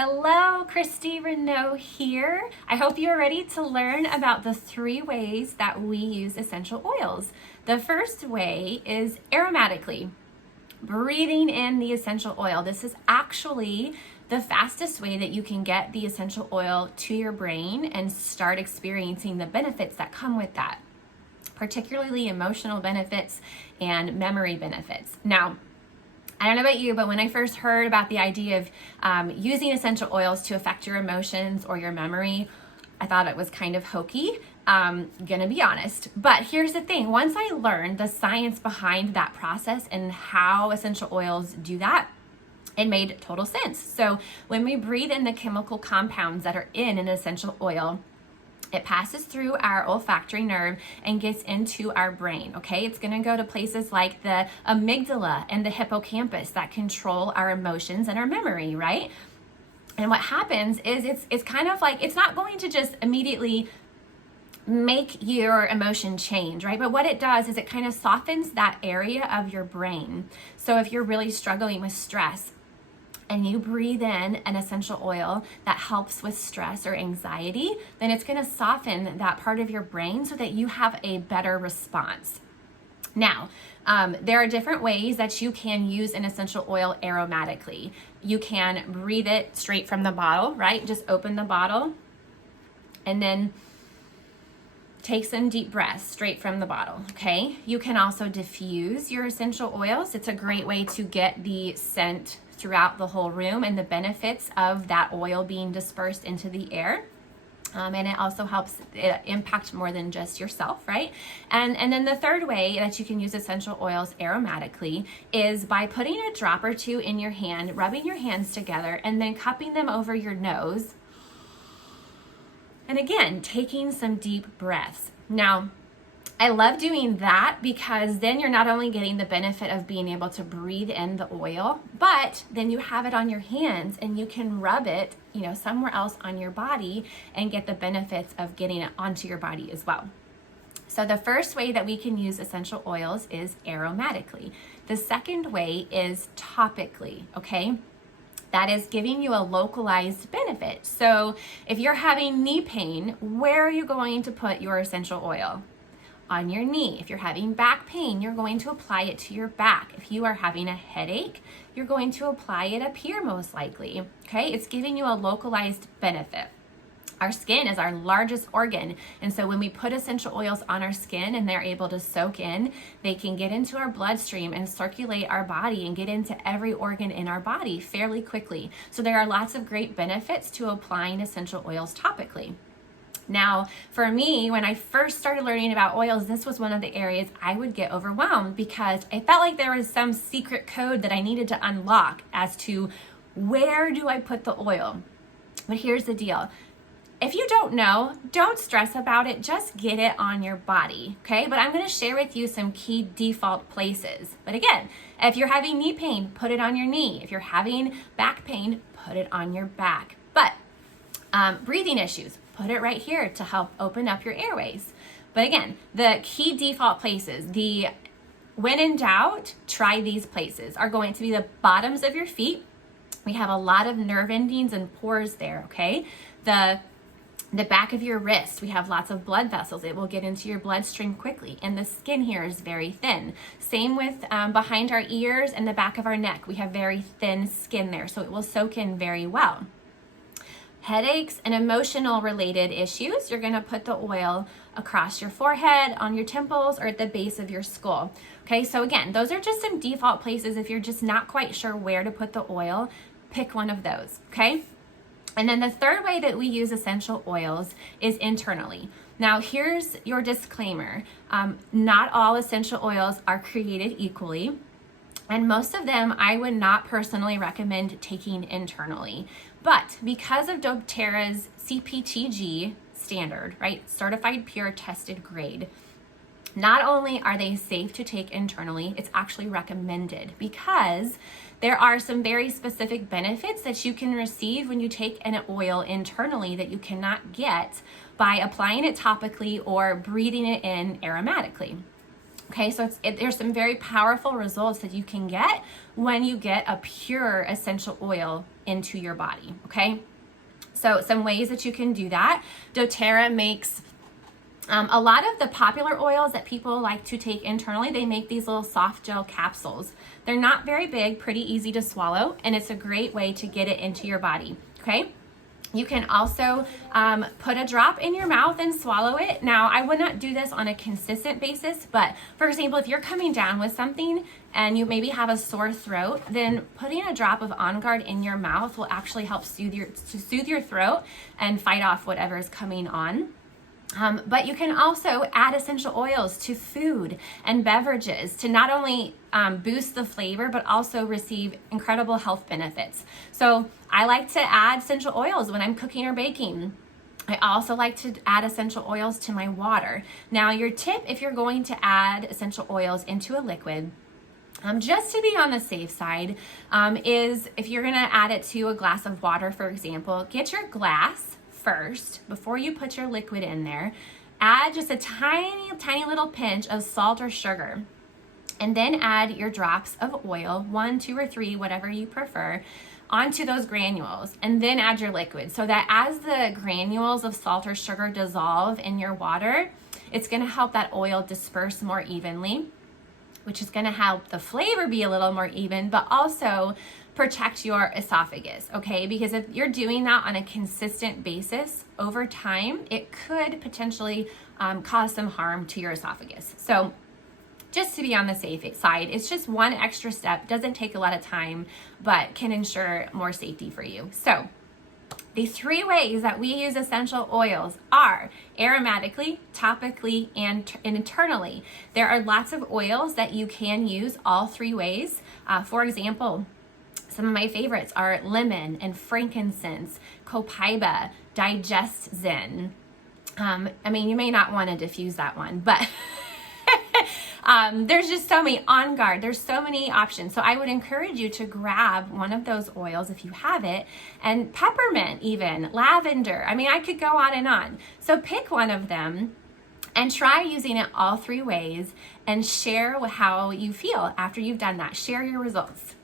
Hello, Christy Renaud here. I hope you are ready to learn about the 3 ways that we use essential oils. The first way is aromatically, breathing in the essential oil. This is actually the fastest way that you can get the essential oil to your brain and start experiencing the benefits that come with that, particularly emotional benefits and memory benefits. Now, I don't know about you, but when I first heard about the idea of using essential oils to affect your emotions or your memory, I thought it was kind of hokey, gonna be honest. But here's the thing, once I learned the science behind that process and how essential oils do that, it made total sense. So when we breathe in the chemical compounds that are in an essential oil, it passes through our olfactory nerve and gets into our brain, okay? It's gonna go to places like the amygdala and the hippocampus that control our emotions and our memory, right? And what happens is it's kind of like, it's not going to just immediately make your emotion change, right? But what it does is it kind of softens that area of your brain. So if you're really struggling with stress, and you breathe in an essential oil that helps with stress or anxiety, then it's gonna soften that part of your brain so that you have a better response. Now, there are different ways that you can use an essential oil aromatically. You can breathe it straight from the bottle, right? Just open the bottle and then take some deep breaths straight from the bottle, okay? You can also diffuse your essential oils. It's a great way to get the scent throughout the whole room and the benefits of that oil being dispersed into the air. And it also helps it impact more than just yourself, right? And then the third way that you can use essential oils aromatically is by putting a drop or two in your hand, rubbing your hands together, and then cupping them over your nose. And again, taking some deep breaths. Now, I love doing that because then you're not only getting the benefit of being able to breathe in the oil, but then you have it on your hands and you can rub it, somewhere else on your body and get the benefits of getting it onto your body as well. So the first way that we can use essential oils is aromatically. The second way is topically, okay? That is giving you a localized benefit. So if you're having knee pain, where are you going to put your essential oil? On your knee. If you're having back pain, you're going to apply it to your back. If you are having a headache, you're going to apply it up here most likely, okay? It's giving you a localized benefit. Our skin is our largest organ, and so when we put essential oils on our skin and they're able to soak in, they can get into our bloodstream and circulate our body and get into every organ in our body fairly quickly. So there are lots of great benefits to applying essential oils topically. Now, for me, when I first started learning about oils, this was one of the areas I would get overwhelmed because I felt like there was some secret code that I needed to unlock as to where do I put the oil. But here's the deal. If you don't know, don't stress about it, just get it on your body, okay? But I'm gonna share with you some key default places. But again, if you're having knee pain, put it on your knee. If you're having back pain, put it on your back. But breathing issues, put it right here to help open up your airways. But again, the key default places, when in doubt, try these places, are going to be the bottoms of your feet. We have a lot of nerve endings and pores there, okay? The back of your wrist, we have lots of blood vessels. It will get into your bloodstream quickly. And the skin here is very thin. Same with behind our ears and the back of our neck. We have very thin skin there, so it will soak in very well. Headaches and emotional related issues, you're gonna put the oil across your forehead, on your temples, or at the base of your skull. Okay, so again, those are just some default places. If you're just not quite sure where to put the oil, pick one of those, okay? And then the third way that we use essential oils is internally. Now, here's your disclaimer. Not all essential oils are created equally. And most of them I would not personally recommend taking internally. But because of doTERRA's CPTG standard, right, certified pure tested grade, not only are they safe to take internally, it's actually recommended because there are some very specific benefits that you can receive when you take an oil internally that you cannot get by applying it topically or breathing it in aromatically. Okay, so there's some very powerful results that you can get when you get a pure essential oil into your body, okay? So some ways that you can do that. doTERRA makes a lot of the popular oils that people like to take internally. They make these little soft gel capsules. They're not very big, pretty easy to swallow, and it's a great way to get it into your body, okay? You can also put a drop in your mouth and swallow it. Now, I would not do this on a consistent basis, but for example, if you're coming down with something and you maybe have a sore throat, then putting a drop of On Guard in your mouth will actually help soothe your throat and fight off whatever is coming on. But you can also add essential oils to food and beverages to not only boost the flavor, but also receive incredible health benefits. So I like to add essential oils when I'm cooking or baking. I also like to add essential oils to my water. Now, your tip, if you're going to add essential oils into a liquid, just to be on the safe side, is if you're gonna add it to a glass of water, for example, get your glass first before you put your liquid in there. Add just a tiny little pinch of salt or sugar, and then add your drops of oil, 1, 2, or 3, whatever you prefer, onto those granules, and then add your liquid, so that as the granules of salt or sugar dissolve in your water, it's going to help that oil disperse more evenly, which is going to help the flavor be a little more even, but also protect your esophagus, okay? Because if you're doing that on a consistent basis over time, it could potentially cause some harm to your esophagus. So just to be on the safe side, it's just one extra step. Doesn't take a lot of time, but can ensure more safety for you. So the 3 ways that we use essential oils are aromatically, topically, and internally. There are lots of oils that you can use all 3 ways. For example, some of my favorites are lemon and frankincense, copaiba, digest zen. I mean, you may not want to diffuse that one, but there's just so many. On Guard, there's so many options. So I would encourage you to grab one of those oils if you have it, and peppermint, even lavender. I mean, I could go on and on. So pick one of them and try using it all 3 ways, and share how you feel after you've done that. Share your results.